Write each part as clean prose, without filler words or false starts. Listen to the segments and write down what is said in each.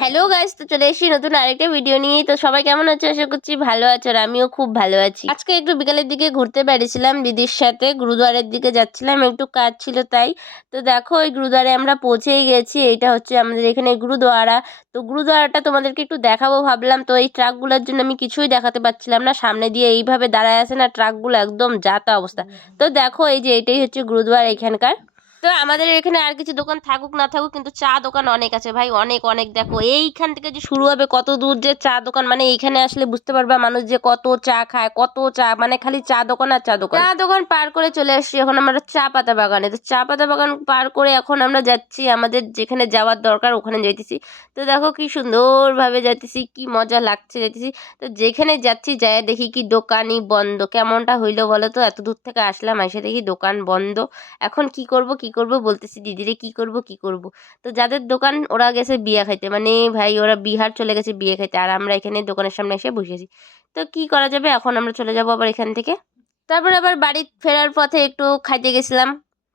Hello guys, তো চলে এসেছি নতুন আরেকটা ভিডিও নিয়ে। তো সবাই কেমন আছো? আশা করছি ভালো আছো, আর আমিও খুব ভালো আছি। আজকে একটু বিকালের দিকে ঘুরতে বেরিয়েছিলাম দিদির সাথে, গুরুদুয়ারের দিকে যাচ্ছিলাম, একটু কাজ ছিল তাই। তো দেখো ওই গুরুদুয়ারে আমরা পৌঁছেই গেছি। এইটা হচ্ছে আমাদের এখানে গুরুদুয়ারা। তো গুরুদুয়ারাটা তোমাদেরকে একটু দেখাবো ভাবলাম। তো এই ট্রাকগুলোর জন্য আমি কিছুই দেখাতে পারছিলাম না, সামনে দিয়ে এইভাবে দাঁড়ায় আছে না ট্রাকগুলো, একদম যা তা অবস্থা। তো দেখো এই যে এটাই হচ্ছে গুরুদুয়ারা এখানকার। তো আমাদের এখানে আর কিছু দোকান থাকুক না থাকুক, কিন্তু চা দোকান অনেক আছে ভাই, অনেক অনেক। দেখো এইখান থেকে যে শুরু হবে কত দূর যে চা দোকান, মানে এইখানে আসলে বুঝতে পারবে মানুষ যে কত চা খায়, কত চা, মানে খালি চা দোকান আর চা দোকান। চা দোকান পার করে চলে আসছি এখন আমরা চা পাতা বাগানে। তো চা পাতা বাগান পার করে এখন আমরা যাচ্ছি আমাদের যেখানে যাওয়ার দরকার, ওখানে যাইতেছি। তো দেখো কি সুন্দরভাবে যাইতেছি, কি মজা লাগছে যাইতেছি। তো যেখানে যাচ্ছি যায় দেখি কি দোকানই বন্ধ। কেমনটা হইলো বলো তো, এত দূর থেকে আসলাম, এসে দেখি দোকান বন্ধ। এখন কি করব কি করব বলতেছি দিদিরে, কি করব কি করব। তো যাদের দোকান ওরা গেছে বিয়া খাইতে, মানে ভাই ওরা বিহার চলে গেছে বিয়ে খাইতে, আর আমরা এখানে দোকানের সামনে এসে বসেছি। তো কি করা যাবে, এখন আমরা চলে যাব আবার এখান থেকে। তারপর আবার বাড়ি ফেরার পথে একটু খাইতে গেছিলাম।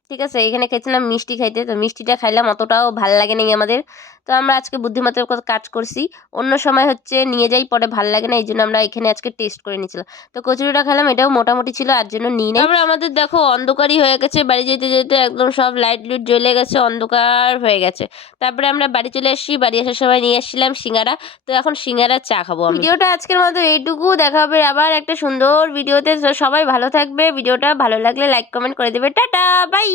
ঠিক আছে, এখানে খেয়েছিলাম মিষ্টি খাইতে। তো মিষ্টিটা খাইলাম, অতটাও ভাল লাগে নাই আমাদের। তো আমরা আজকে বুদ্ধিমত্তার কথা কাজ করছি। অন্য সময় হচ্ছে নিয়ে যাই, পরে ভাল লাগে না, এই জন্য আমরা এখানে আজকে টেস্ট করে নিয়েছিলাম। তো কচুরিটা খেলাম, এটাও মোটামুটি ছিল, আর জন্য নিই নাই। তারপর আমাদের দেখো অন্ধকারই হয়ে গেছে, বাড়ি যেতে যেতে একদম সব লাইট লুট জ্বলে গেছে, অন্ধকার হয়ে গেছে। তারপরে আমরা বাড়ি চলে এসেছি, বাড়ি আসার সময় নিয়ে এসেছিলাম সিঙ্গারা। তো এখন সিঙ্গারা চা খাবো আমি। ভিডিওটা আজকের মতো এইটুকু, দেখা হবে আবার একটা সুন্দর ভিডিওতে। তো সবাই ভালো থাকবে, ভিডিওটা ভালো লাগলে লাইক কমেন্ট করে দেবে। Tata, by.